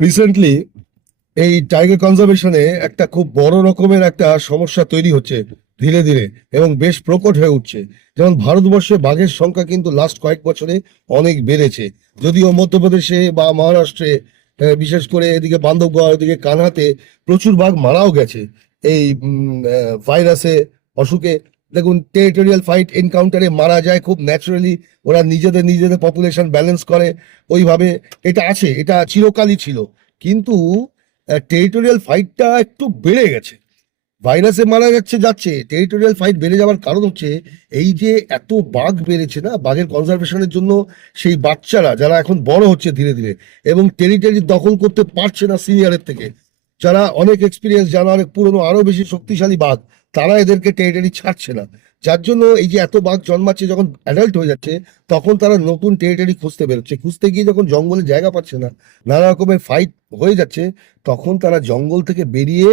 Recently এই tiger কনজারভেশনে একটা খুব বড় রকমের একটা সমস্যা তৈরি হচ্ছে ধীরে ধীরে এবং বেশ প্রকট হয়ে উঠছে। যেমন ভারতবর্ষে বাঘের সংখ্যা কিন্তু লাস্ট কয়েক বছরে অনেক বেড়েছে, যদিও মধ্যপ্রদেশে বা মহারাষ্ট্রে বিশেষ করে এদিকে বান্ধবগড় এদিকে কানহাতে প্রচুর বাঘ মারাও গেছে এই ভাইরাসে, অসুখে। দেখুন, টেরিটোরিয়াল ফাইট এনকাউন্টারে মারা যায় খুব ন্যাচারালি, ওরা নিজেদের নিজেদের পপুলেশন ব্যালেন্স করে ওইভাবে। এটা আছে, এটা চিরকালই ছিল। কিন্তু টেরিটোরিয়াল ফাইটটা একটু বেড়ে গেছে, ভাইরাসে মারা যাচ্ছে। টেরিটোরিয়াল ফাইট বেড়ে যাওয়ার কারণ হচ্ছে এই যে এত বাঘ বেড়েছে না, বাঘের কনজারভেশনের জন্য সেই বাচ্চারা যারা এখন বড় হচ্ছে ধীরে ধীরে এবং টেরিটরি দখল করতে পারছে না সিনিয়রের থেকে, যারা অনেক এক্সপিরিয়েন্স, যারা অনেক পুরনো আরো বেশি শক্তিশালী বাঘ, তারা এদেরকে টেরিটরি ছাড়ছে না। যার জন্য এই যে এত বাঘ জন্মাচ্ছে, যখন অ্যাডাল্ট হয়ে যাচ্ছে তখন তারা নতুন টেরিটরি খুঁজতে বেরোচ্ছে, খুঁজতে গিয়ে যখন জঙ্গলে জায়গা পাচ্ছে না, নানা রকমের ফাইট হয়ে যাচ্ছে, তখন তারা জঙ্গল থেকে বেরিয়ে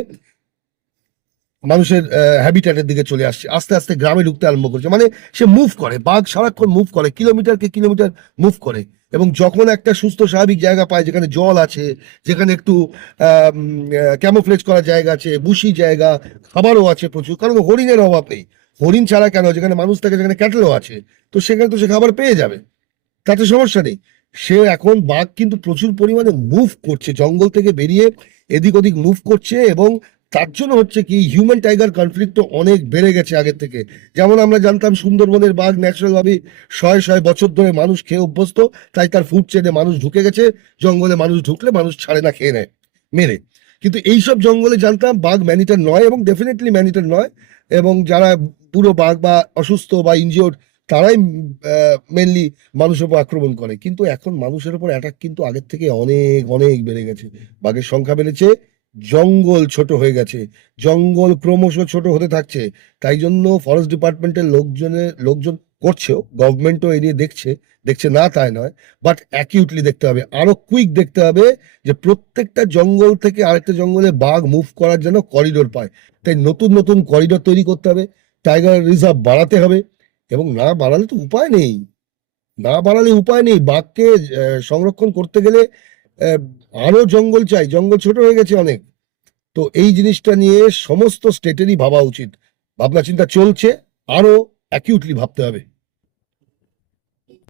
মানুষের হ্যাবিটেটের দিকে চলে আসছে, আস্তে আস্তে গ্রামে ঢুকতে আরম্ভ করছে। মানে সে মুভ করে, বাঘ সারাক্ষণ মুভ করে, কিলোমিটারকে কিলোমিটার মুভ করে। এবং যখন একটা সুস্থ স্বাভাবিক জায়গা পায়, যেখানে জল আছে, যেখানে একটু ক্যামোফ্লেজ করার জায়গা আছে, বুশি জায়গা, খাবারও আছে প্রচুর, কারণ হরিণের অভাব নেই। হরিণ ছাড়া কেন, যেখানে মানুষ থাকে, যেখানে ক্যাটেলও আছে, তো সেখানে তো সে খাবার পেয়ে যাবে, তাতে সমস্যা নেই। সে এখন বাঘ কিন্তু প্রচুর পরিমাণে মুভ করছে, জঙ্গল থেকে বেরিয়ে এদিক ওদিক মুভ করছে। এবং তার জন্য হচ্ছে কি, হিউম্যান টাইগার কনফ্লিক্ট তো অনেক বেড়ে গেছে আগের থেকে। যেমন আমরা জানতাম সুন্দরবনের বাঘ ন্যাচারাল ভাবে শয়ে শয়ে বছর ধরে মানুষ খেয়ে অভ্যস্ত, তাই তার ফুড চেনে মানুষ ঢুকে গেছে, জঙ্গলে মানুষ ঢুকলে মানুষ ছাড়ে না, খেয়ে নেয় মেরে। কিন্তু এইসব জঙ্গলে জানতাম বাঘ ম্যানিটার নয়, এবং ডেফিনেটলি ম্যানিটার নয়। এবং যারা বুড়ো বাঘ বা অসুস্থ বা ইনজিওর্ড, তারাই মেনলি মানুষের উপর আক্রমণ করে। কিন্তু এখন মানুষের উপর অ্যাটাক কিন্তু আগের থেকে অনেক অনেক বেড়ে গেছে, বাঘের সংখ্যা বেড়েছে, জঙ্গল ছোট হয়ে গেছে, জঙ্গল ক্রমশ ছোট হতে থাকছে। তাই জন্য ফরেস্ট ডিপার্টমেন্টের লোকজন করছেও, গভর্নমেন্টও এই নিয়ে দেখছে, দেখছে না তাই নয়, বাট অ্যাকিউটলি দেখতে হবে, আরো কুইক দেখতে হবে, যে প্রত্যেকটা জঙ্গল থেকে আরেকটা জঙ্গলে বাঘ মুভ করার জন্য করিডোর পায়। তাই নতুন নতুন করিডোর তৈরি করতে হবে, টাইগার রিজার্ভ বাড়াতে হবে। এবং না বাড়ালে তো উপায় নেই, না বাড়ালে উপায় নেই, বাঘকে সংরক্ষণ করতে গেলে আহ, আরো জঙ্গল চাই, জঙ্গল ছোট হয়ে গেছে অনেক। তো এই জিনিসটা নিয়ে সমস্ত স্টেটেরই ভাবা উচিত, ভাবনা চিন্তা চলছে, আরো অ্যাকিউটলি ভাবতে হবে।